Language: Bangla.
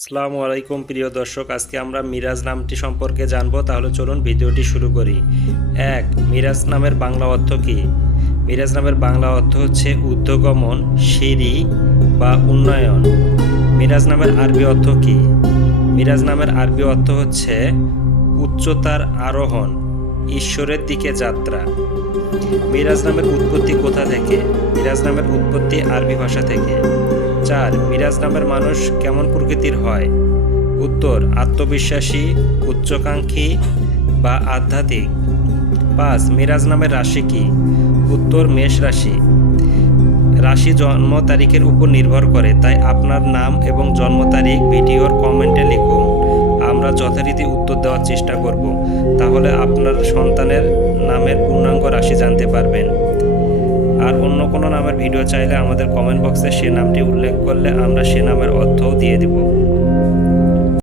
আসসালামু আলাইকুম, প্রিয় দর্শক। আজকে আমরা মিরাজ নামটি সম্পর্কে জানব। তাহলে চলুন ভিডিওটি শুরু করি। এক, মিরাজ নামের বাংলা অর্থ কি? মিরাজ নামের বাংলা অর্থ হচ্ছে ঊর্ধ্বগমন সিঁড়ি বা উন্নয়ন। মিরাজ নামের আরবি অর্থ কি? মিরাজ নামের আরবি অর্থ হচ্ছে উচ্চতার আরোহণ, ঈশ্বরের দিকে যাত্রা। মিরাজ নামের উৎপত্তি কোথা থেকে? মিরাজ নামের উৎপত্তি আরবি ভাষা থেকে। চার, মিরাজ নামের মানুষ কেমন প্রকৃতির হয়? উত্তর, আত্মবিশ্বাসী, উচ্চাকাঙ্ক্ষী বা আধ্যাত্মিক। পাঁচ, মিরাজ নামের রাশি কি? উত্তর, মেষ রাশি। রাশি জন্ম তারিখের উপর নির্ভর করে, তাই আপনার নাম এবং জন্ম তারিখ ভিডিওর কমেন্টে লিখুন। আমরা যথারীতি উত্তর দেওয়ার চেষ্টা করব, তাহলে আপনার সন্তানের নামের পূর্ণাঙ্গ রাশি জানতে পারবেন। কোনো নামের ভিডিও চাইলে আমাদের কমেন্ট বক্সে সে নামটি উল্লেখ করলে আমরা সে নামের অর্থও দিয়ে দিব।